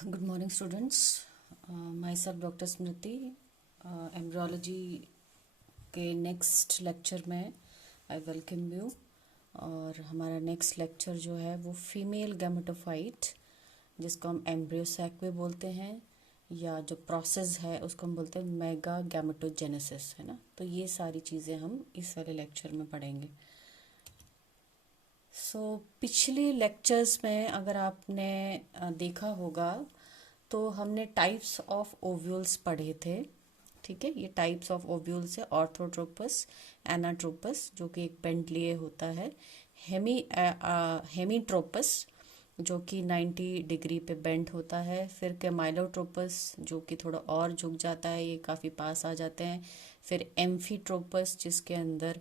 Good morning, students. Myself Dr. स्मृति embryology के next lecture में I welcome you. और हमारा नेक्स्ट लेक्चर जो है वो फीमेल गैमेटोफाइट, जिसको हम एम्ब्रियोसैक भी बोलते हैं, या जो प्रोसेस है उसको हम बोलते हैं मेगा गैमेटोजेनेसिस, है ना। तो ये सारी चीज़ें हम इस वाले लेक्चर में पढ़ेंगे। पिछले लेक्चर्स में अगर आपने देखा होगा तो हमने टाइप्स ऑफ ओव्यूल्स पढ़े थे। ठीक है, ये टाइप्स ऑफ ओव्यूल्स है ऑर्थोट्रोपस, एनाट्रोपस जो कि एक बेंट लिए होता है, हेमीट्रोपस जो कि 90 डिग्री पे बेंट होता है, फिर कैमाइलोट्रोपस जो कि थोड़ा और झुक जाता है, ये काफ़ी पास आ जाते हैं, फिर एम्फीट्रोपस जिसके अंदर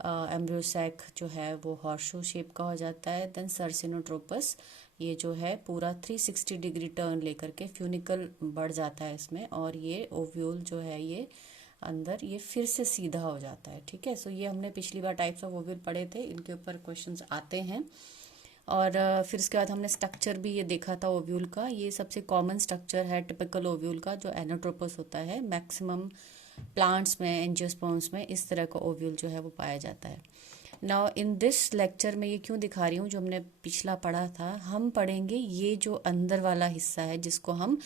एम्ब्रियोसैक जो है वो हॉर्सशू शेप का हो जाता है, देन सर्सिनोट्रोपस ये जो है पूरा 360 डिग्री टर्न लेकर के फ्यूनिकल बढ़ जाता है इसमें, और ये ओव्यूल जो है ये अंदर ये फिर से सीधा हो जाता है। ठीक है, सो ये हमने पिछली बार टाइप्स ऑफ ओव्यूल पढ़े थे, इनके ऊपर क्वेश्चंस आते हैं। और फिर उसके बाद हमने स्ट्रक्चर भी ये देखा था ओव्यूल का। ये सबसे कॉमन स्ट्रक्चर है टिपिकल ओव्यूल का, जो एनाट्रोपस होता है। मैक्सिमम प्लांट्स में, एंजियोस्पर्म्स में इस तरह का ओव्यूल जो है वो पाया जाता है। नाउ इन दिस लेक्चर में ये क्यों दिखा रही हूँ, जो हमने पिछला पढ़ा था हम पढ़ेंगे ये जो अंदर वाला हिस्सा है जिसको हम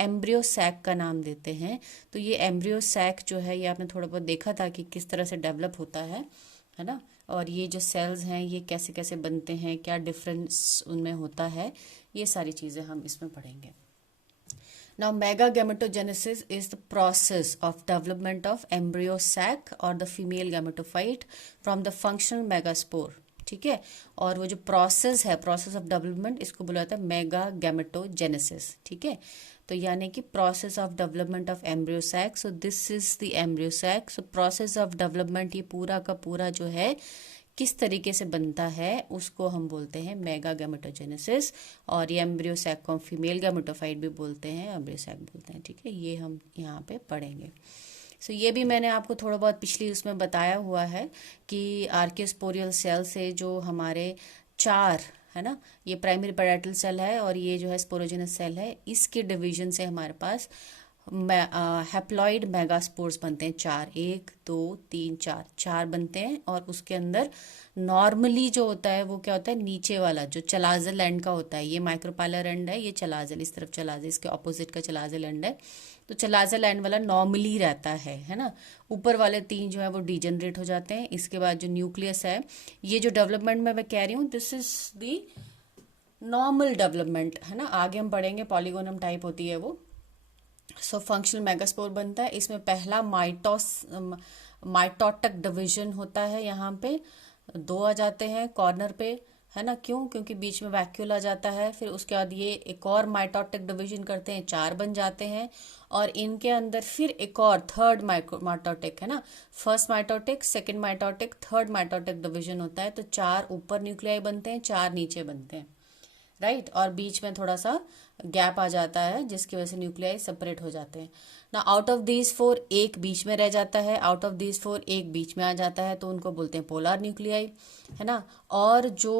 एम्ब्रियो सैक का नाम देते हैं। तो ये एम्ब्रियो सैक जो है ये आपने थोड़ा बहुत देखा था कि किस तरह से डेवलप होता है ना। और ये जो सेल्स हैं ये कैसे कैसे बनते हैं, क्या डिफरेंस उनमें होता है, ये सारी चीज़ें हम इसमें पढ़ेंगे। Now, megagametogenesis is the process of development of embryo sac or the female gametophyte from the functional megaspore. ठीक है, और वो जो प्रोसेस है, प्रोसेस ऑफ डेवलपमेंट, इसको बोला जाता है मेगा गैमेटोजेनेसिस। ठीक है, तो यानी कि process of development of embryo sac. So this is the embryo sac. So process of development ये पूरा का पूरा जो है किस तरीके से बनता है उसको हम बोलते हैं मेगा गैमेटोजेनेसिस। और ये एम्ब्रियो सैक को हम फीमेल गैमेटोफाइट भी बोलते हैं, एम्ब्रियो सैक बोलते हैं। ठीक है, ये हम यहाँ पे पढ़ेंगे। सो ये भी मैंने आपको थोड़ा बहुत पिछली उसमें बताया हुआ है कि आर्कियोस्पोरियल सेल से जो हमारे चार, है ना, ये प्राइमरी पैराइटल सेल है और ये जो है स्पोरोजेनस सेल है, इसके डिवीजन से हमारे पास हैप्लॉइड मेगास्पोर्स बनते हैं। चार, एक दो तीन चार, चार बनते हैं। और उसके अंदर नॉर्मली जो होता है वो क्या होता है, नीचे वाला जो चलाजल एंड का होता है, ये माइक्रोपाइलर एंड है, ये चलाजल, इस तरफ चलाजल, इसके ऑपोजिट का चलाजल एंड है। तो चलाजल एंड वाला नॉर्मली रहता है ना। ऊपर वाले तीन जो है वो डीजनरेट हो जाते हैं। इसके बाद जो न्यूक्लियस है, ये जो डेवलपमेंट में मैं कह रही हूँ, this is the normal development, है ना। आगे हम पढ़ेंगे पॉलीगोनम टाइप होती है वो। सो फंक्शनल मेगास्पोर बनता है। इसमें पहला माइटोटिक डिवीजन होता है। यहाँ पे दो आ जाते हैं कॉर्नर पे, है ना। क्यों? क्योंकि बीच में वैक्यूल आ जाता है। फिर उसके बाद ये एक और माइटोटिक डिवीजन करते हैं, चार बन जाते हैं। और इनके अंदर फिर एक और थर्ड माइटोटिक, है ना। First mitotic, second mitotic, third mitotic division होता है। तो चार ऊपर न्यूक्लियाई बनते हैं, चार नीचे बनते हैं, राइट। और बीच में थोड़ा सा गैप आ जाता है जिसकी वजह से न्यूक्लियाई सेपरेट हो जाते हैं ना। आउट ऑफ दीज फोर एक बीच में रह जाता है, आउट ऑफ दीज फोर एक बीच में आ जाता है, तो उनको बोलते हैं पोलर न्यूक्लियाई, है ना। और जो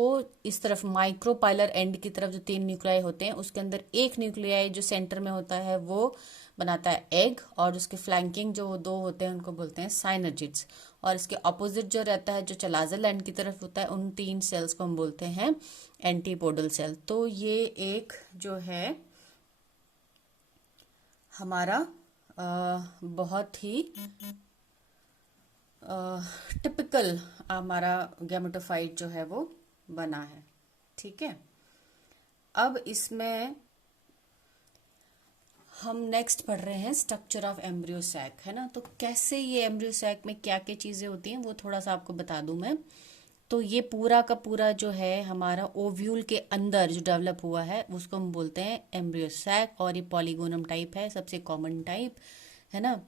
इस तरफ माइक्रोपाइलर एंड की तरफ जो तीन न्यूक्लियाई होते हैं, उसके अंदर एक न्यूक्लियाई जो सेंटर में होता है वो बनाता है एग, और उसके फ्लैंकिंग जो दो होते हैं उनको बोलते हैं साइनर्जिड्स। और इसके ऑपोजिट जो रहता है, जो चलाजल एंड की तरफ होता है, उन तीन सेल्स को हम बोलते हैं एंटीपोडल सेल। तो ये एक जो है हमारा बहुत ही टिपिकल हमारा गैमेटोफाइट जो है वो बना है। ठीक है, अब इसमें हम नेक्स्ट पढ़ रहे हैं स्ट्रक्चर ऑफ एम्ब्रियो सैक, है ना। तो कैसे ये एम्ब्रियो सैक में क्या क्या चीजें होती हैं वो थोड़ा सा आपको बता दूं मैं। तो ये पूरा का पूरा जो है हमारा ओव्यूल के अंदर जो डेवलप हुआ है उसको हम बोलते हैं एम्ब्रियो सैक, और ये पॉलीगोनम टाइप है, सबसे कॉमन टाइप, है ना।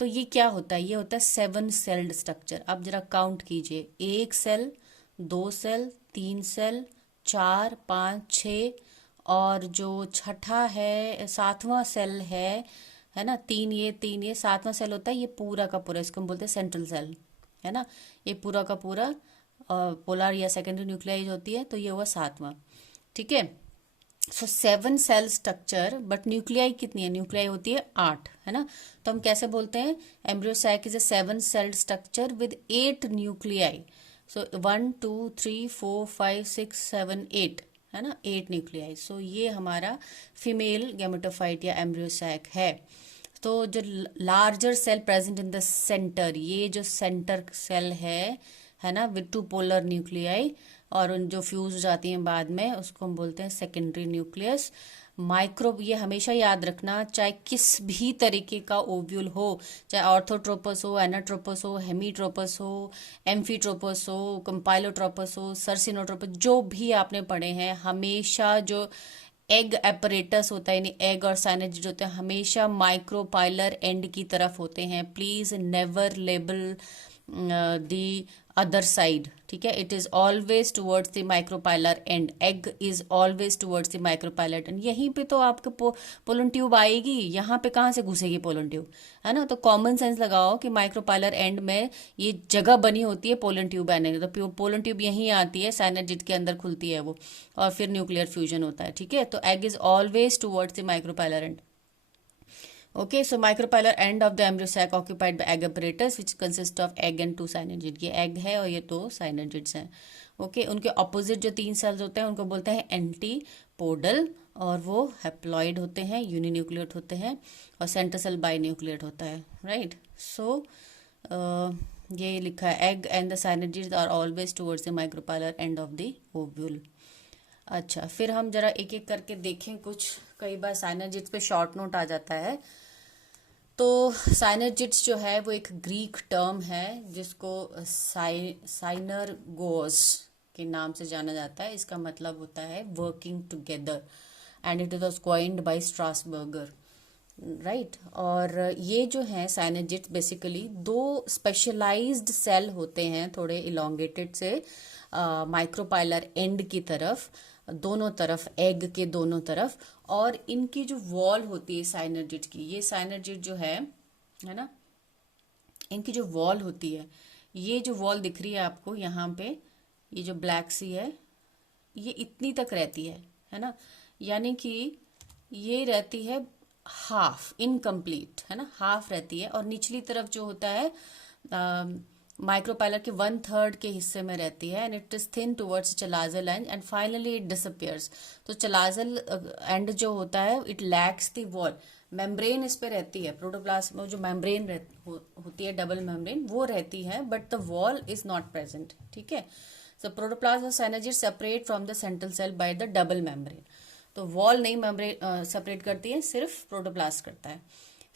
तो ये क्या होता है, ये होता है 7 सेल्ड स्ट्रक्चर। अब जरा काउंट कीजिए, एक सेल, दो सेल, तीन सेल, चार, पाँच, छ, और जो छठा है, सातवां सेल है ना। तीन ये सातवां सेल होता है, ये पूरा का पूरा, इसको हम बोलते हैं सेंट्रल सेल, है ना। ये पूरा का पूरा पोलर या सेकेंडरी न्यूक्लियाइज होती है, तो ये हुआ सातवां। ठीक है, सो 7 सेल स्ट्रक्चर, बट न्यूक्लियाई कितनी है? न्यूक्लियाई होती है 8, है ना। तो हम कैसे बोलते हैं? Embryo sac is a 7 cell structure with 8 nuclei. So 1 2 3 4 5 6 7 8, है ना, 8 न्यूक्लियाई। सो ये हमारा फीमेल गैमेटोफाइट या एम्ब्रियो सैक है। तो जो larger cell present in the centre, ये जो सेंटर सेल है ना, विद 2 पोलर न्यूक्लियाई, और उन जो फ्यूज हो जाती हैं बाद में, उसको हम बोलते हैं सेकेंडरी न्यूक्लियस। माइक्रो, ये हमेशा याद रखना, चाहे किस भी तरीके का ओव्यूल हो, चाहे ऑर्थोट्रोपस हो, एनाट्रोपस हो, हेमीट्रोपस हो, एम्फीट्रोपस हो, कंपाइलोट्रोपस हो, सर्सिनोट्रोपस, जो भी आपने पढ़े हैं, हमेशा जो एग एपरेटस होता है, यानी एग और साइनेज होते हैं, हमेशा माइक्रोपाइलर एंड की तरफ होते हैं। Please never label the other side, ठीक है। It is always towards the micropylar and, egg is always towards the micropylar and. यहीं पे तो आपके पोलन ट्यूब आएगी, यहाँ पे कहाँ से घुसेगी पोलन ट्यूब, है ना। तो कॉमन सेंस लगाओ कि माइक्रोपाइलर एंड में ये जगह बनी होती है पोलन ट्यूब आने की, तो पोलन ट्यूब यहीं आती है, साइनेजिड के अंदर खुलती है वो, और फिर न्यूक्लियर फ्यूजन होता है, ठीक है। तो egg is always towards the micropylar and. Okay, so micropylar end of the embryo sac occupied by egg apparatus which consist of egg and 2 synergids। ये egg है और ये 2 synergids हैं। Okay, उनके opposite जो 3 cells होते हैं उनको बोलते हैं एंटीपोडल, और वो हैप्लॉइड होते हैं, यूनिन्यूक्लिएट होते हैं, और सेंट्रल सेल बाइन्यूक्लिएट होता है, राइट। सो ये लिखा है, egg and the synergids are always towards the micropylar end of the ovule। अच्छा, फिर हम जरा एक एक करके देखें कुछ। कई बार साइनर्जिड्स पे शॉर्ट नोट आ जाता है। तो साइनर्जिड्स जो है वो एक ग्रीक टर्म है जिसको साइनरगोस के नाम से जाना जाता है। इसका मतलब होता है working together, and it was coined bye Strasburger, right. और ये जो है साइनर्जिड्स बेसिकली 2 स्पेशलाइज्ड सेल होते हैं, थोड़े इलोंगेटेड से, माइक्रोपाइलर एंड की तरफ, दोनों तरफ, एग के दोनों तरफ। और इनकी जो वॉल होती है साइनर्जिड की, ये साइनर्जिड जो है ना, इनकी जो वॉल होती है, ये जो वॉल दिख रही है आपको यहाँ पे, ये जो ब्लैक सी है, ये इतनी तक रहती है ना। यानी कि ये रहती है हाफ इनकम्प्लीट, है ना, हाफ रहती है। और निचली तरफ जो होता है माइक्रोपाइलर के 1/3 के हिस्से में रहती है, and it is thin towards chalazal end, and finally it disappears. तो चलाजल एंड जो होता है, it lacks the wall, membrane इस पे रहती है, प्रोटोप्लाज्म में जो मेम्ब्रेन होती है, डबल मेम्ब्रेन, वो रहती है, but the wall is not present, ठीक है। So protoplasm of synergid separate from the central cell by the double membrane. तो वॉल नहीं मेम्ब्रेन सेपरेट करती है, सिर्फ प्रोटोप्लास्ट करता है।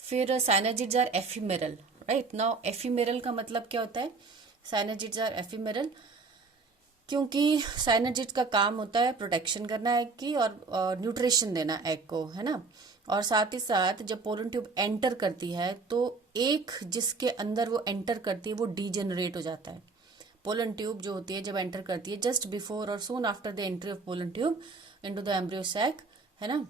फिर synergids are ephemeral, right. Now ephemeral का मतलब क्या होता है? साइनर्जिड्स आर एफिमेरल क्योंकि साइनर्जिड्स का काम होता है प्रोटेक्शन करना एग की, और न्यूट्रिशन देना एग को, है ना। और साथ ही साथ जब पोलन ट्यूब एंटर करती है, तो एक जिसके अंदर वो एंटर करती है वो डीजेनरेट हो जाता है। पोलन ट्यूब जो होती है जब एंटर करती है, जस्ट बिफोर और soon after the entry of pollen tube into the embryo sac, है ना।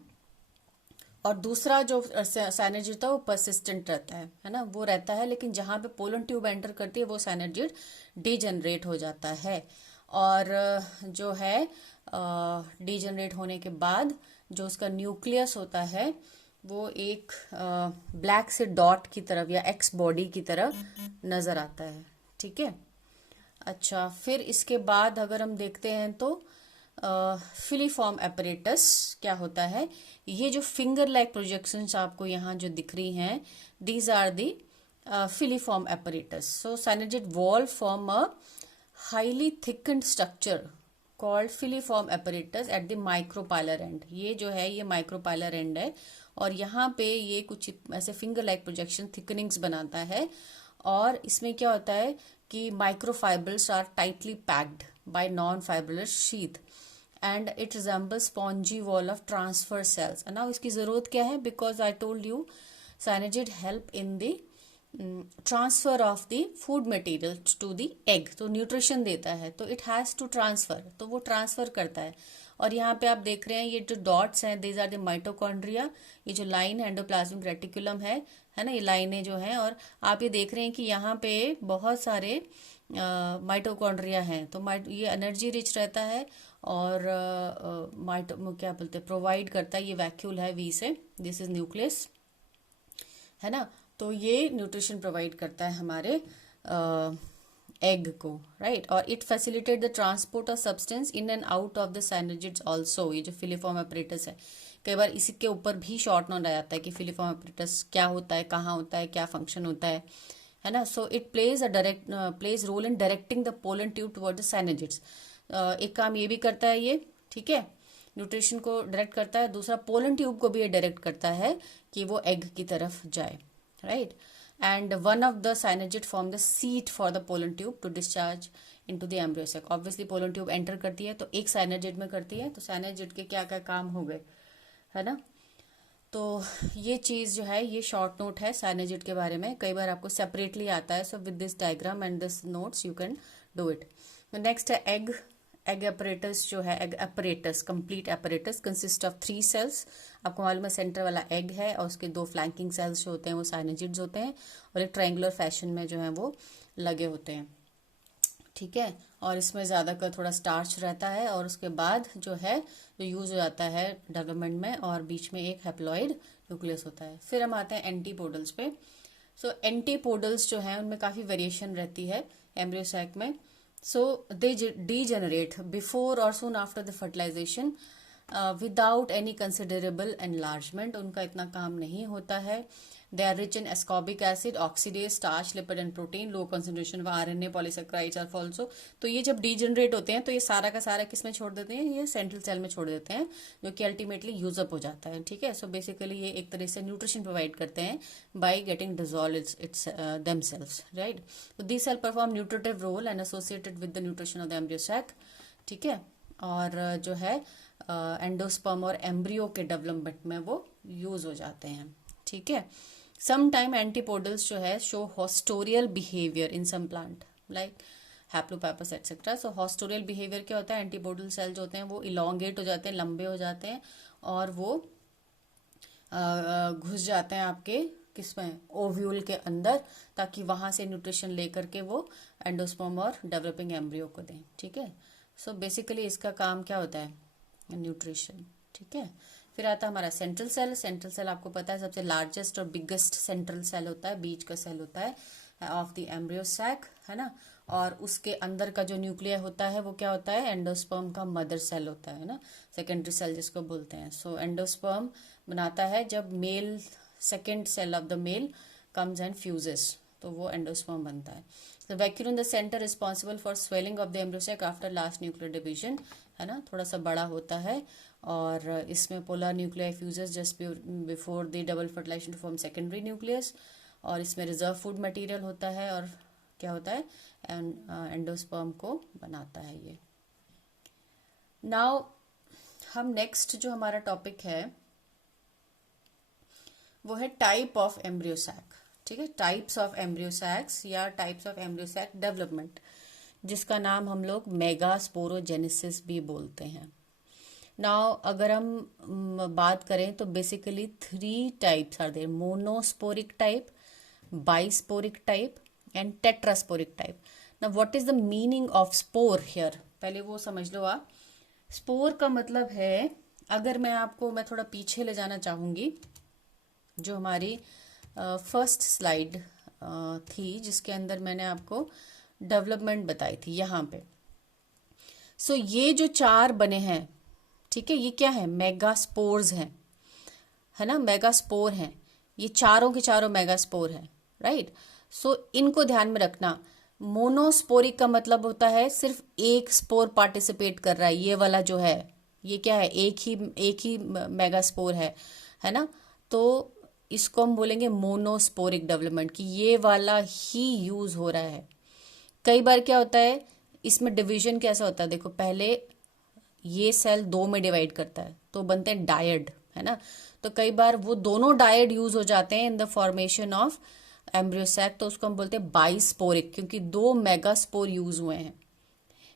और दूसरा जो साइनर्जिड होता है वो परसिस्टेंट रहता है ना, वो रहता है, लेकिन जहां पे पोलन ट्यूब एंटर करती है वो साइनर्जिड डीजनरेट हो जाता है। और जो है डीजनरेट होने के बाद जो उसका न्यूक्लियस होता है वो एक ब्लैक से डॉट की तरफ या एक्स बॉडी की तरफ नजर आता है, ठीक है। अच्छा, फिर इसके बाद अगर हम देखते हैं तो फिलीफॉर्म एपरेटस क्या होता है? ये जो फिंगर लाइक प्रोजेक्शंस आपको यहाँ जो दिख रही हैं, these are the filiform apparatus. So synergid wall form a highly thickened structure called filiform apparatus at the micropylar end. ये जो है ये माइक्रोपाइलर एंड है, और यहाँ पे ये कुछ ऐसे फिंगर लाइक प्रोजेक्शन थिकनिंग्स बनाता है। और इसमें क्या होता है कि microfibres are tightly packed by non fibrous sheath, and it resemble spongy wall of transfer cells. Now इसकी जरूरत क्या है? Because I told you synergid help in the transfer of the food material to the egg, तो nutrition देता है, तो it has to transfer, तो वो ट्रांसफर करता है। और यहाँ पे आप देख रहे हैं ये जो डॉट्स हैं, दीज आर द माइटोकॉन्ड्रिया। ये जो लाइन एंडोप्लाज्मिक रेटिकुलम है ना, ये लाइनें जो हैं, और आप ये देख रहे हैं कि यहाँ पे बहुत सारे माइटोकॉन्ड्रिया हैं। तो ये एनर्जी रिच रहता है, और क्या बोलते हैं, प्रोवाइड करता है, ये वैक्यूल है वी से, दिस इज न्यूक्लियस, है ना। तो ये न्यूट्रिशन प्रोवाइड करता है हमारे एग को, राइट। और it facilitate the transport of substance in and out of the synergids also. ये जो फिलिफॉर्म एपरेटस है, कई बार इसी के ऊपर भी शॉर्ट नोट आ जाता है कि फिलिफॉर्म एपरेटस क्या होता है, कहाँ होता है, क्या फंक्शन होता है ना। So it plays role in directing the pollen tube toward the synergids. एक काम ये भी करता है ये, ठीक है, न्यूट्रिशन को डायरेक्ट करता है। दूसरा, पोलन ट्यूब को भी ये डायरेक्ट करता है कि वो एग की तरफ जाए, right. And one of the cynogid form the seat for the pollen tube to discharge into the embryo sac. Obviously pollen tube enter करती है तो एक cynogid में करती है, तो cynogid के क्या क्या काम हो गए, है ना। तो ये चीज़ जो है, ये शॉर्ट नोट है cynogid के बारे में, कई बार आपको सेपरेटली आता है। So with this diagram and this notes you can do it. Next है एग। एग apparatus जो है, egg apparatus, complete apparatus consist of 3 cells. आपको मालूम है सेंटर वाला एग है और उसके 2 फ्लैंकिंग सेल्स जो होते हैं वो साइनोजिड्स होते हैं और एक ट्रायंगुलर फैशन में जो है वो लगे होते हैं, ठीक है। और इसमें ज़्यादा का थोड़ा स्टार्च रहता है और उसके बाद जो है जो यूज हो जाता है डेवलपमेंट में, और बीच में एक हैप्लॉइड न्यूक्लियस होता है। फिर हम आते हैं एंटीपोडल्स पे। सो एंटीपोडल्स जो है उनमें काफ़ी वेरिएशन रहती है एम्ब्रियो सैक में। So they degenerate before or soon after the fertilization without any considerable enlargement. उनका इतना काम नहीं होता है। They are rich in ascorbic acid, oxidase, starch, lipid and protein. Low concentration of RNA, polysaccharides are also. तो ये जब degenerate होते हैं तो ये सारा का सारा किस में छोड़ देते हैं, ये सेंट्रल सेल में छोड़ देते हैं, जो कि अल्टीमेटली यूजअप हो जाता है, ठीक है। सो बेसिकली ये एक तरह से न्यूट्रिशन प्रोवाइड करते हैं by getting dissolve its themselves, right. तो this cell perform nutritive role and associated with the nutrition of the embryo sac, ठीक है। और जो है एंडोस्पर्म और एम्ब्रियो के डेवलपमेंट में वो यूज हो जाते हैं, ठीक है। Sometime antipodals जो है show hostorial behavior in some plant like Haplopappus etc. So hostorial behavior क्या होता है, antipodal cells जो होते हैं वो elongate हो जाते हैं, लंबे हो जाते हैं और वो घुस जाते हैं आपके किसमें, ओव्यूल के अंदर, ताकि वहां से न्यूट्रिशन लेकर के वो एंडोस्पर्म और डेवलपिंग एम्ब्रियो को दें, ठीक है। सो बेसिकली इसका काम क्या होता है, न्यूट्रिशन, ठीक है। फिर आता है हमारा सेंट्रल सेल। सेंट्रल सेल आपको पता है सबसे लार्जेस्ट और बिगेस्ट सेंट्रल सेल होता है, बीच का सेल होता है ऑफ द एम्ब्रियो सैक, है ना। और उसके अंदर का जो न्यूक्लिया होता है वो क्या होता है, एंडोस्पर्म का मदर सेल होता है ना, सेकेंडरी सेल जिसको बोलते हैं। सो एंडोस्पर्म बनाता है जब male, second cell of the male comes and fuses, तो वो एंडोस्पर्म बनता है। The vacuole in the centre responsible for swelling of the embryo sac after last nuclear division, है ना, थोड़ा सा बड़ा होता है। और इसमें polar nuclei fuses just before the double fertilisation to form secondary nucleus. और इसमें रिजर्व फूड मटेरियल होता है और क्या होता है, एंडोस्पर्म को बनाता है ये। नाउ हम नेक्स्ट जो हमारा टॉपिक है वो है टाइप ऑफ एम्ब्रियो सैक, ठीक है। टाइप्स ऑफ एम्ब्रियो सैक्स या types of embryo sac development, जिसका नाम हम लोग मेगास्पोरोजेनेसिस भी बोलते हैं। नाउ अगर हम बात करें तो basically 3 types are there, monosporic type, bisporic type and tetrasporic type. Now what is the meaning of spore here, पहले वो समझ लो आप। स्पोर का मतलब है, अगर मैं थोड़ा पीछे ले जाना चाहूंगी, जो हमारी फर्स्ट स्लाइड थी जिसके अंदर मैंने आपको डेवलपमेंट बताई थी यहाँ पे। सो ये जो 4 बने हैं, ठीक है, ये क्या है, मेगास्पोर्स हैं, है ना, मेगास्पोर हैं, ये चारों के चारों मेगास्पोर हैं, राइट। सो इनको ध्यान में रखना। मोनोस्पोरिक का मतलब होता है सिर्फ एक स्पोर पार्टिसिपेट कर रहा है, ये वाला जो है ये क्या है, एक ही मेगास्पोर है ना। तो इसको हम बोलेंगे मोनोस्पोरिक डेवलपमेंट, कि ये वाला ही यूज हो रहा है। कई बार क्या होता है इसमें डिवीजन कैसा होता है, देखो पहले ये सेल 2 में डिवाइड करता है तो बनते हैं डायड, है ना। तो कई बार वो दोनों डायड यूज हो जाते हैं in the formation of embryo sac, तो उसको हम बोलते हैं बाइस्पोरिक, क्योंकि 2 मेगास्पोर यूज हुए हैं।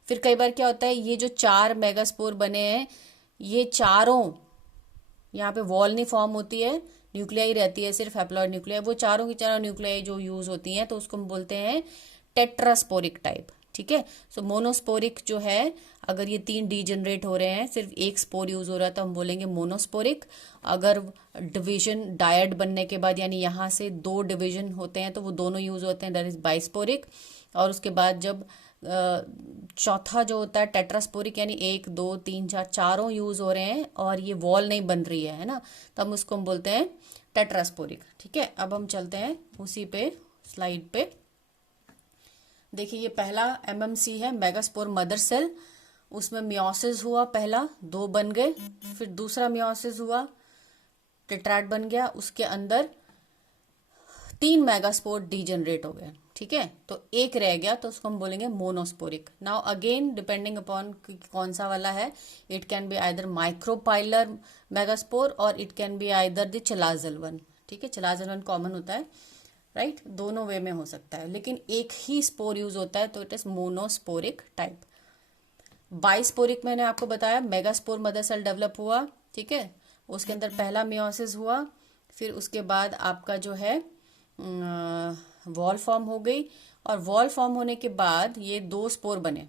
फिर कई बार क्या होता है, ये जो 4 मेगास्पोर बने हैं, ये चारों, यहाँ पे वॉल नहीं फॉर्म होती है, न्यूक्लियाई रहती है, सिर्फ हैप्लॉइड न्यूक्लियाई, वो चारों की चारों न्यूक्लियाई जो यूज होती हैं, तो उसको हम बोलते हैं टेट्रास्पोरिक टाइप, ठीक है। सो मोनोस्पोरिक जो है, अगर ये 3 डीजनरेट हो रहे हैं, सिर्फ एक स्पोर यूज हो रहा है, तो हम बोलेंगे मोनोस्पोरिक। अगर डिवीजन डायड बनने के बाद, यानी यहाँ से 2 डिवीजन होते हैं तो वो दोनों यूज होते हैं, दैट इज बाइस्पोरिक। और उसके बाद जब चौथा जो होता है टेट्रास्पोरिक, यानी 1 2 3 4 चारों यूज हो रहे हैं और ये वॉल नहीं बन रही है ना, तो हम उसको हम बोलते हैं टेट्रास्पोरिक। ठीक है, अब हम चलते हैं उसी पे स्लाइड पे। देखिए, ये पहला एमएमसी है, मेगास्पोर मदर सेल। उसमें मियोसिस हुआ, पहला 2 बन गए, फिर दूसरा मियोसिस हुआ, टेट्राड बन गया, उसके अंदर 3 मेगास्पोर डीजनरेट हो गए। ठीक है, तो एक रह गया, तो उसको हम बोलेंगे monosporic. Now again depending upon कौन सा वाला है, it can be either micropylar megaspore और it can be either the chalazal one. ठीक है, चलाजल वन कॉमन होता है, राइट, दोनों वे में हो सकता है, लेकिन एक ही स्पोर यूज होता है, तो इट इज मोनोस्पोरिक टाइप। बाइस्पोरिक मैंने आपको बताया, मेगास्पोर मदर सेल डेवलप हुआ। ठीक है, उसके अंदर पहला मियोसिस हुआ, फिर उसके बाद आपका जो है वॉल फॉर्म हो गई, और वॉल फॉर्म होने के बाद ये 2 स्पोर बने।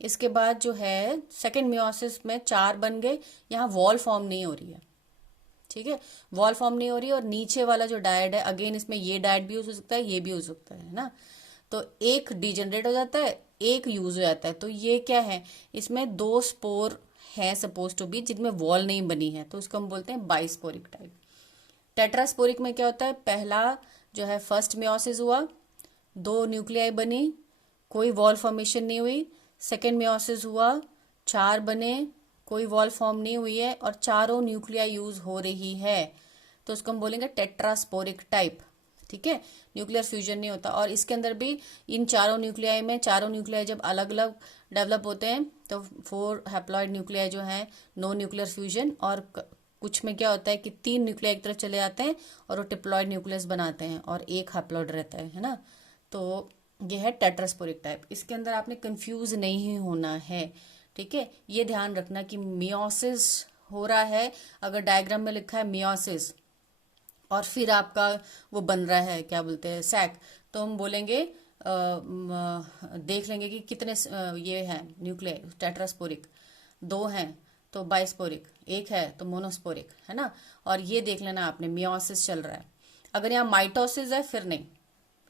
इसके बाद जो है सेकेंड मियोसिस में 4 बन गए, यहाँ वॉल फॉर्म नहीं हो रही है। ठीक है, वॉल फॉर्म नहीं हो रही, और नीचे वाला जो डायड है, अगेन इसमें ये डायड भी यूज हो सकता है, ये भी यूज हो सकता है ना, तो एक डिजनरेट हो जाता है, एक यूज हो जाता है। तो ये क्या है, इसमें 2 स्पोर है सपोज टू बी, जिनमें वॉल नहीं बनी है, तो उसको हम बोलते हैं बाइस्पोरिक टाइप। टेट्रास्पोरिक में क्या होता है, पहला जो है फर्स्ट मियोसिस हुआ, 2 न्यूक्लियाई बनी, कोई वॉल फॉर्मेशन नहीं हुई। सेकेंड मियोसिस हुआ, 4 बने, कोई वॉल फॉर्म नहीं हुई है, और चारों न्यूक्लियाई यूज हो रही है, तो उसको हम बोलेंगे टेट्रास्पोरिक टाइप। ठीक है, न्यूक्लियर फ्यूजन नहीं होता, और इसके अंदर भी इन चारों न्यूक्लियाई में, चारों न्यूक्लियाई जब अलग अलग डेवलप होते हैं, तो 4 हैप्लॉइड न्यूक्लियाई जो है, नो न्यूक्लियर फ्यूजन, और कुछ में क्या होता है कि 3 न्यूक्लियाई एक तरफ चले जाते हैं और वो डिप्लॉयड न्यूक्लियस बनाते हैं, और एक हैप्लॉइड रहता है ना। तो ये है टेट्रास्पोरिक टाइप। इसके अंदर आपने कंफ्यूज नहीं होना है। ठीक है, ये ध्यान रखना कि मियोसिस हो रहा है, अगर डायग्राम में लिखा है मियोसिस और फिर आपका वो बन रहा है, क्या बोलते हैं, सैक, तो हम बोलेंगे देख लेंगे कि कितने ये हैं न्यूक्लियाई टेट्रास्पोरिक, 2 हैं तो बाइस्पोरिक, 1 है तो मोनोस्पोरिक, है ना। और ये देख लेना आपने, मियोसिस चल रहा है। अगर यहाँ माइटोसिस है फिर नहीं,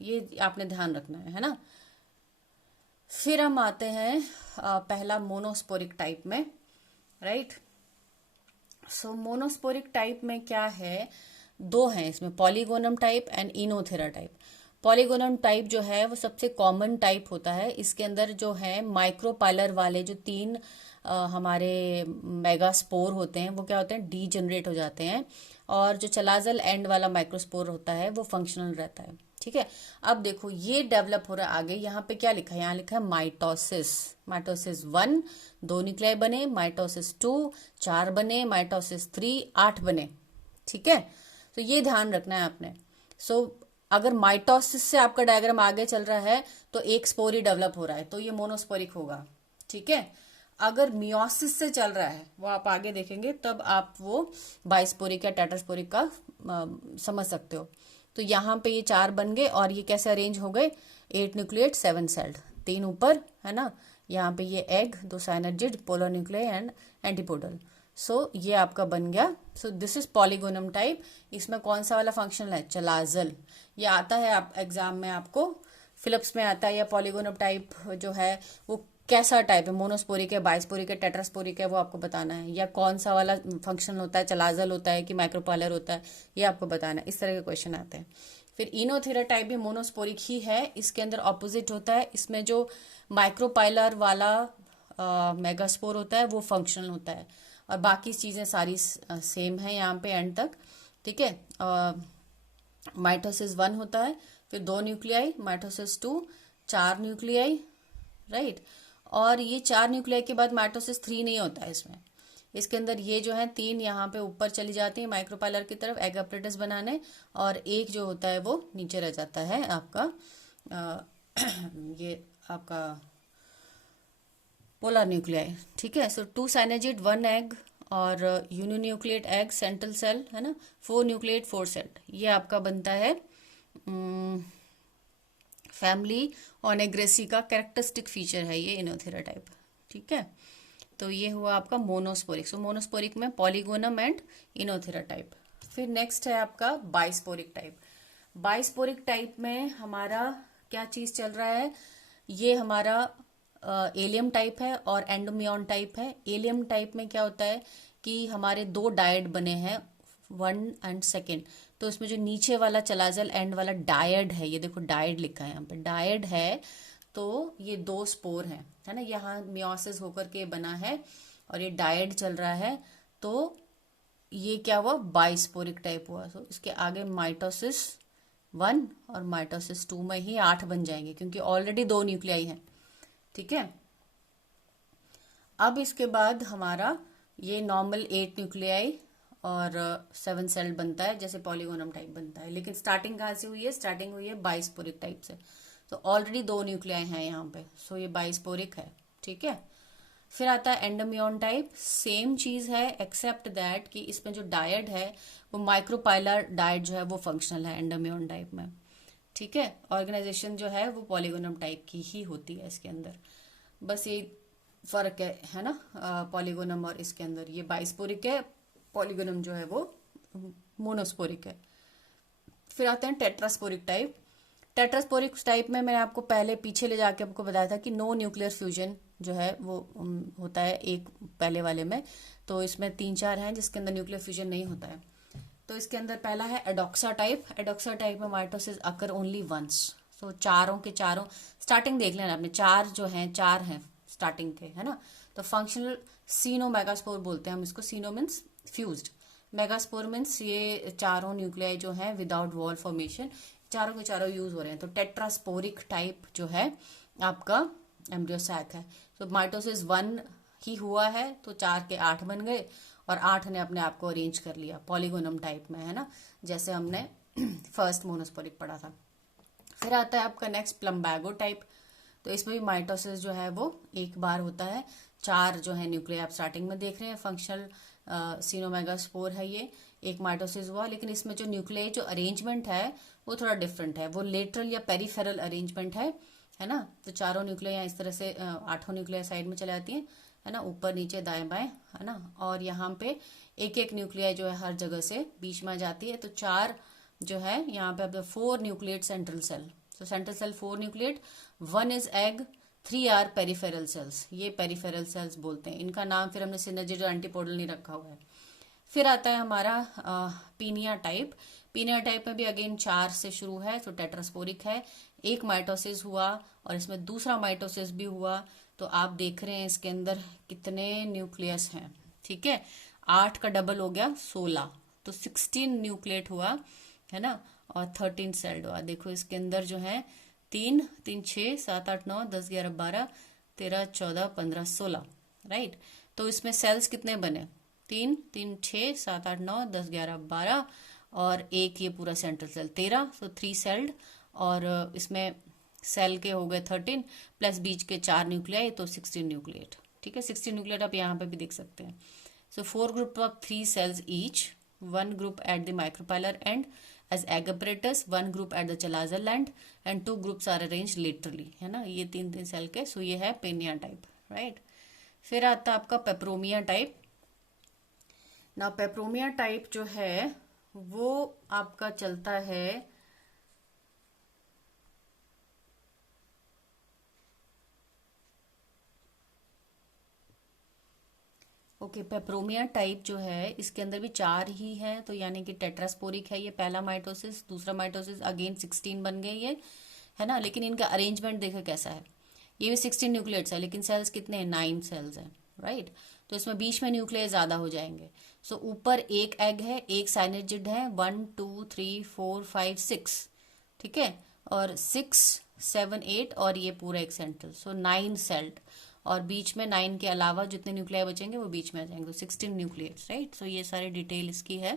ये आपने ध्यान रखना है ना। फिर हम आते हैं पहला मोनोस्पोरिक टाइप में, राइट। सो मोनोस्पोरिक टाइप में क्या है, 2 हैं इसमें, Polygonum type and Oenothera type. Polygonum type जो है वो सबसे कॉमन टाइप होता है। इसके अंदर जो है माइक्रोपाइलर वाले जो 3 हमारे मेगास्पोर होते हैं, वो क्या होते हैं, डीजनरेट हो जाते हैं, और जो चलाजल एंड वाला माइक्रोस्पोर होता है वो फंक्शनल रहता है। ठीक है, अब देखो ये डेवलप हो रहा है आगे। यहाँ पे क्या लिखा है, यहाँ लिखा है माइटोसिस। माइटोसिस 1 2 न्यूक्लियाई बने, माइटोसिस 2 4 बने, माइटोसिस 3 8 बने। ठीक है, तो ये ध्यान रखना है आपने। सो अगर माइटोसिस से आपका डायग्राम आगे चल रहा है तो एक स्पोर ही डेवलप हो रहा है, तो ये मोनोस्पोरिक होगा। ठीक है, अगर मियोसिस से चल रहा है, वो आप आगे देखेंगे, तब आप वो बाइस्पोरिक या टेट्रास्पोरिक का समझ सकते हो। तो यहाँ पे ये 4 बन गए, और ये कैसे अरेंज हो गए, 8 न्यूक्लिएट 7 सेल्ड, 3 ऊपर, है ना। यहाँ पे ये egg, 2 synergid, polar nuclei and antipodal. So ये आपका बन गया। So this is Polygonum type. इसमें कौन सा वाला फंक्शनल है, चलाजल। ये आता है आप एग्जाम में, आपको फिलिप्स में आता है, या पॉलीगोनम टाइप जो है वो कैसा टाइप है, मोनोस्पोरिक है, बाइस्पोरिक है, टेट्रास्पोरिक है, वो आपको बताना है, या कौन सा वाला फंक्शन होता है, चलाजल होता है कि माइक्रोपाइलर होता है, ये आपको बताना है। इस तरह के क्वेश्चन आते हैं। फिर इनोथेरा टाइप भी मोनोस्पोरिक ही है, इसके अंदर ऑपोजिट होता है। इसमें जो माइक्रोपाइलर वाला मेगास्पोर होता है वो फंक्शनल होता है, और बाकी चीजें सारी सेम है यहाँ पे एंड तक। ठीक है, माइटोसिस 1 होता है, फिर 2 न्यूक्लियाई, माइटोसिस 2 4 न्यूक्लियाई, राइट। और ये 4 न्यूक्लियाई के बाद माइटोसिस 3 नहीं होता है इसमें। इसके अंदर ये जो है 3 यहाँ पे ऊपर चली जाती है माइक्रोपाइलर की तरफ एग अपरेटस बनाने, और एक जो होता है वो नीचे रह जाता है आपका ये आपका पोलर न्यूक्लियाई। ठीक है, सो 2 साइनर्जिड 1 एग, और यूनिन्यूक्लिएट एग सेंट्रल सेल, है ना, 4 न्यूक्लिएट 4 सेल। ये आपका बनता है फैमिली ओनेग्रेसी का कैरेक्टरिस्टिक फीचर है ये इनोथेरा टाइप। ठीक है, तो ये हुआ आपका मोनोस्पोरिक। सो मोनोस्पोरिक में पॉलीगोनम एंड इनोथेरा टाइप। फिर नेक्स्ट है आपका बाइस्पोरिक टाइप। बाइस्पोरिक टाइप में हमारा क्या चीज चल रहा है, ये हमारा एलियम टाइप है और एंडोमियन टाइप है। एलियम टाइप में क्या होता है कि हमारे दो डायड बने हैं, 1 और 2, तो इसमें जो नीचे वाला चलाजल एंड वाला डायड है, ये देखो डायड लिखा है यहाँ पे, डायड है, तो ये 2 स्पोर हैं, है ना, यहाँ मियोसिस होकर के बना है और ये डायड चल रहा है, तो ये क्या हुआ, बाइस्पोरिक टाइप हुआ। तो इसके आगे माइटोसिस 1 और माइटोसिस 2 में ही 8 बन जाएंगे क्योंकि ऑलरेडी 2 न्यूक्लियाई हैं। ठीक है, अब इसके बाद हमारा ये नॉर्मल 8 न्यूक्लियाई और 7 सेल बनता है जैसे पॉलीगोनम टाइप बनता है। लेकिन स्टार्टिंग कहाँ से हुई है, स्टार्टिंग हुई है बाइस्पोरिक टाइप से। तो ऑलरेडी 2 न्यूक्लियाई हैं यहाँ पे, सो ये बाइस्पोरिक है। ठीक है, फिर आता है एंडोमियन टाइप। सेम चीज है एक्सेप्ट दैट कि इसमें जो डायड है वो माइक्रोपाइलर डायड जो है वो फंक्शनल है एंडोमियन टाइप में। ठीक है, ऑर्गेनाइजेशन जो है वो पॉलीगोनम टाइप की ही होती है इसके अंदर, बस ये फर्क है ना, पॉलीगोनम और इसके अंदर। ये बाइस्पोरिक है, पॉलीगोनम जो है वो मोनोस्पोरिक है। फिर आते हैं टेट्रास्पोरिक टाइप। टेट्रास्पोरिक टाइप में मैंने आपको पहले पीछे ले जाके आपको बताया था कि नो न्यूक्लियर फ्यूजन जो है वो होता है एक पहले वाले में। तो इसमें 3-4 हैं जिसके अंदर न्यूक्लियर फ्यूजन नहीं होता है। तो इसके अंदर पहला है एडोक्सा टाइप। एडोक्सा टाइप में माइटोसिस अकर ओनली वंस। तो चारों के चारों स्टार्टिंग देख लेना आपने, 4 हैं स्टार्टिंग के, है ना। तो फंक्शनल सीनो मेगास्पोर बोलते हैं हम इसको। सीनो मीन्स फ्यूज्ड, मेगास्पोर मीन्स ये चारों न्यूक्लियाई जो हैं विदाउट वॉल फॉर्मेशन, चारों के चारों यूज हो रहे हैं। तो टेट्रास्पोरिक टाइप जो है आपका एम्ब्रियो सैक है। तो माइटोसिस 1 ही हुआ है तो 4 के 8 बन गए और 8 ने अपने आप को अरेंज कर लिया पॉलीगोनम टाइप में, है ना, जैसे हमने फर्स्ट मोनोस्पोरिक पढ़ा था। फिर आता है आपका नेक्स्ट प्लम्बैगो टाइप। तो इसमें भी माइटोसिस जो है वो एक बार होता है। 4 जो है न्यूक्लियाई आप स्टार्टिंग में देख रहे हैं, फंक्शनल सीनोमेगास्पोर है ये। एक माइटोसिस हुआ, लेकिन इसमें जो न्यूक्लियाई जो अरेंजमेंट है वो थोड़ा डिफरेंट है, वो लेटरल या पेरिफेरल अरेंजमेंट है ना। तो चारों न्यूक्लियाई इस तरह से 8 न्यूक्लियाई साइड में चले जाती हैं, है ना, ऊपर नीचे दाएं बाएं, है ना। और यहाँ पे एक एक न्यूक्लियाई जो है हर जगह से बीच में आ जाती है। तो 4 जो है यहाँ पे अब 4 न्यूक्लिएट सेंट्रल सेल। तो central cell 4 nucleate, 1 is egg, 3 are peripheral cells. ये पेरिफेरल सेल्स बोलते हैं इनका नाम, फिर हमने सिनर्जिड एंटीपोडल नहीं रखा हुआ है। फिर आता है हमारा पीनिया टाइप। पीनिया टाइप में भी अगेन 4 से शुरू है, तो टेट्रास्पोरिक है। एक माइटोसिस हुआ और इसमें दूसरा माइटोसिस भी हुआ। तो आप देख रहे हैं इसके अंदर कितने न्यूक्लियस हैं। ठीक है, 8 का डबल हो गया 16, तो 16 न्यूक्लिएट हुआ, है ना, और 13 सेल्ड हुआ। देखो इसके अंदर जो है 3 3 6 7 8 9 10 11 12 13 14 15 16, राइट। तो इसमें सेल्स कितने बने, 3 3 6 7 8 9 10 11 12 और एक ये पूरा सेंट्रल सेल 13, तो 3 सेल्ड। और इसमें सेल के हो गए 13 प्लस बीच के 4 न्यूक्लियाई, तो 16 न्यूक्लिएट। ठीक है, 16 न्यूक्लिएट आप यहाँ पे भी देख सकते हैं। सो 4 group of 3 cells each, 1 group at the micropylar end as egg apparatus, 1 group at the chalazal end and 2 groups are arranged laterally, है ना, ये 3 सेल के। सो ये है पेनिया टाइप, राइट। फिर आता है आपका पेप्रोमिया टाइप। ना पेप्रोमिया टाइप जो है वो आपका चलता है ओके। पेप्रोमिया टाइप जो है इसके अंदर भी 4 ही है, तो यानी कि टेट्रास्पोरिक है ये पहला माइटोसिस, दूसरा माइटोसिस अगेन 16 बन गए ये, है ना। लेकिन इनका अरेंजमेंट देखो कैसा है, ये भी 16 न्यूक्लिएट्स है लेकिन सेल्स कितने हैं, 9 सेल्स हैं, राइट। तो इसमें बीच में न्यूक्लियस ज्यादा हो जाएंगे। सो ऊपर एक एग है, एक साइनेजिड है, 1 2 3 4 5 6, ठीक है, और 6 7 8 और ये पूरा एक सेंट्रल, सो 9 सेल्ड। और बीच में 9 के अलावा जितने न्यूक्लियाई बचेंगे वो बीच में आ जाएंगे, तो 16 न्यूक्लिएट्स, राइट। सो ये सारी डिटेल इसकी है।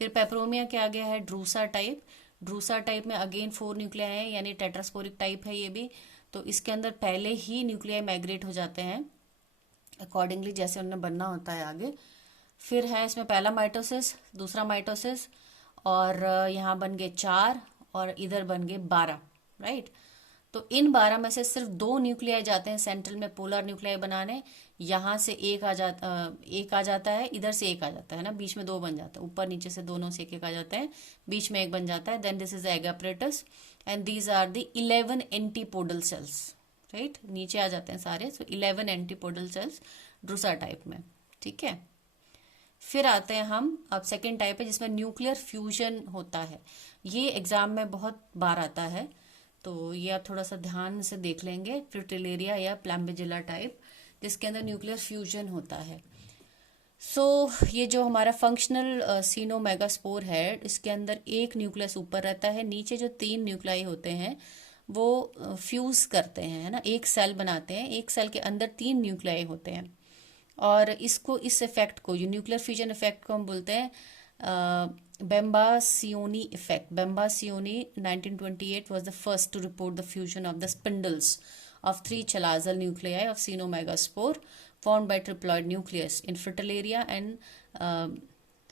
फिर पेप्रोमिया के आगे है ड्रूसा टाइप। ड्रूसा टाइप में अगेन 4 न्यूक्लियाई है, यानी टेट्रास्पोरिक टाइप है ये भी। तो इसके अंदर पहले ही न्यूक्लियाई माइग्रेट हो जाते हैं अकॉर्डिंगली जैसे उन्हें बनना होता है आगे। फिर है इसमें पहला माइटोसिस, दूसरा माइटोसिस, और यहाँ बन गए 4 और इधर बन गए 12, राइट। तो इन 12 में से सिर्फ 2 न्यूक्लियाई जाते हैं सेंट्रल में पोलर न्यूक्लियाई बनाने। यहाँ से एक आ जाता है, इधर से एक आ जाता है ना, बीच में 2 बन जाता है, ऊपर नीचे से दोनों से एक आ जाता है, बीच में एक बन जाता है। Then this is egg apparatus and these are the 11 antipodal cells, right, नीचे आ जाते हैं सारे। So 11 antipodal cells Drusa type में, ठीक है। फिर आते हैं हम, अब सेकेंड टाइप है जिसमें न्यूक्लियर फ्यूजन होता है। ये एग्जाम में बहुत बार आता है, तो ये आप थोड़ा सा ध्यान से देख लेंगे। फ्रिटिलेरिया या प्लैम्बेजिला टाइप, जिसके अंदर न्यूक्लियर फ्यूजन होता है। ये जो हमारा फंक्शनल सीनोमेगास्पोर है, इसके अंदर एक न्यूक्लियस ऊपर रहता है, नीचे जो 3 न्यूक्लियाई होते हैं वो फ्यूज करते हैं, है ना, एक सेल बनाते हैं। एक सेल के अंदर 3 न्यूक्लियाई होते हैं, और इस इफेक्ट को, ये न्यूक्लियर फ्यूजन इफेक्ट को हम बोलते हैं बेम्बासियोनी effect. बेम्बासियोनी 1928 was the first to report the fusion of the spindles of 3 chalazal nuclei of Cynommegaspore formed by triploid nucleus in Fritillaria and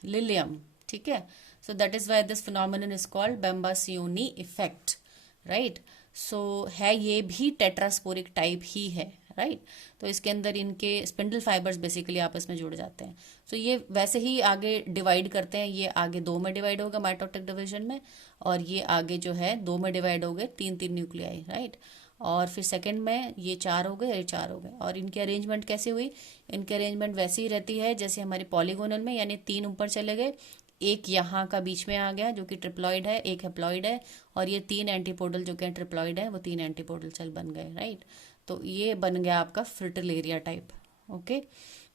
Lilium, ठीक है। So that is why this phenomenon is called Bembasioni effect, right? So है ये भी tetrasporic type ही है, right. तो इसके अंदर इनके स्पिंडल फाइबर्स बेसिकली आपस में जुड़ जाते हैं। ये वैसे ही आगे डिवाइड करते हैं, ये आगे 2 में डिवाइड होगा माइटोटिक डिवीजन में, और ये आगे जो है 2 में डिवाइड हो गए, 3 न्यूक्लियाई, राइट। और फिर सेकंड में ये 4 हो गए, ये 4 हो गए। और इनकी अरेंजमेंट कैसे हुई? इनकी अरेंजमेंट वैसी ही रहती है जैसे हमारी पॉलीगोनल में, यानी 3 ऊपर चले गए, एक यहाँ का बीच में आ गया जो कि ट्रिप्लॉइड है, एक हेप्लॉइड है, और ये 3 एंटीपोडल जो कि ट्रिप्लॉइड है, वो 3 एंटीपोडल सेल बन गए, राइट। तो ये बन गया आपका फ्रिटिलेरिया टाइप, ओके।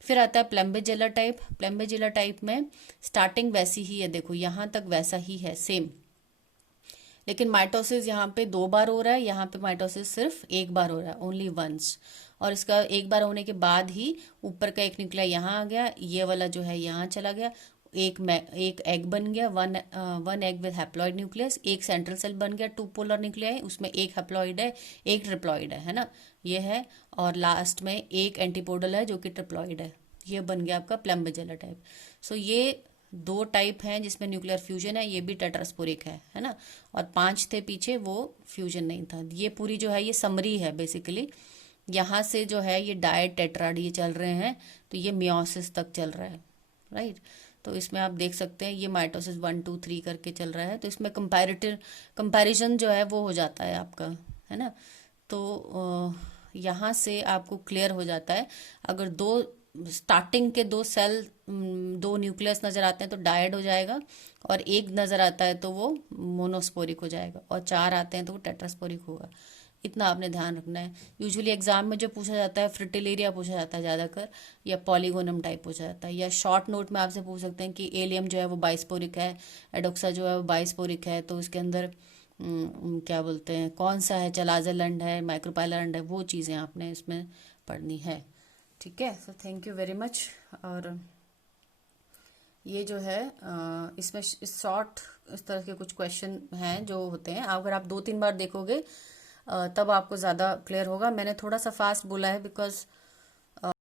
फिर आता है प्लम्बेजिला टाइप। प्लम्बेजिला टाइप में स्टार्टिंग वैसी ही है, देखो यहाँ तक वैसा ही है, सेम, लेकिन माइटोसिस यहाँ पे 2 बार हो रहा है, यहाँ पे माइटोसिस सिर्फ 1 बार हो रहा है, ओनली वंस। और इसका 1 बार होने के बाद ही ऊपर का एक न्यूक्लिया यहाँ आ गया, ये वाला जो है यहाँ चला गया, एक एग बन गया, one egg with haploid nucleus, एक सेंट्रल सेल बन गया 2 पोलर न्यूक्लियाई, उसमें एक हैप्लॉइड है, एक ट्रिप्लॉइड है ना, ये है। और लास्ट में एक एंटीपोडल है जो कि ट्रिप्लॉइड है। ये बन गया आपका प्लम्बेजिला टाइप। ये 2 टाइप हैं जिसमें न्यूक्लियर फ्यूजन है, ये भी टेट्रास्पोरिक है ना। और 5 थे पीछे, वो फ्यूजन नहीं था। ये पूरी जो है ये समरी है बेसिकली। यहाँ से जो है ये डायट टेट्राड ये चल रहे हैं, तो ये मियोसिस तक चल रहा है, राइट। तो इसमें आप देख सकते हैं ये माइटोसिस 1 2 3 करके चल रहा है, तो इसमें कंपैरिजन जो है वो हो जाता है आपका, है ना। तो यहाँ से आपको क्लियर हो जाता है, अगर स्टार्टिंग के 2 सेल 2 न्यूक्लियस नजर आते हैं तो डायड हो जाएगा, और एक नजर आता है तो वो मोनोस्पोरिक हो जाएगा, और 4 आते हैं तो वो टेट्रास्पोरिक होगा। इतना आपने ध्यान रखना है। यूजुअली एग्जाम में जो पूछा जाता है फ्रिटिलेरिया पूछा जाता है ज़्यादातर, या पॉलीगोनम टाइप पूछा जाता है, या शॉर्ट नोट में आपसे पूछ सकते हैं कि एलियम जो है वो बाइस्पोरिक है, एडोक्सा जो है वो बाइस्पोरिक है, तो इसके अंदर क्या बोलते हैं, कौन सा है, चलाजरलैंड है, माइक्रोपाइलैंड है, वो चीज़ें आपने इसमें पढ़नी है, ठीक है। Thank you very much. और ये जो है इसमें शॉर्ट इस तरह के कुछ क्वेश्चन हैं जो होते हैं, अगर आप 2-3 बार देखोगे तब आपको ज़्यादा क्लियर होगा। मैंने थोड़ा सा फास्ट बोला है बिकॉज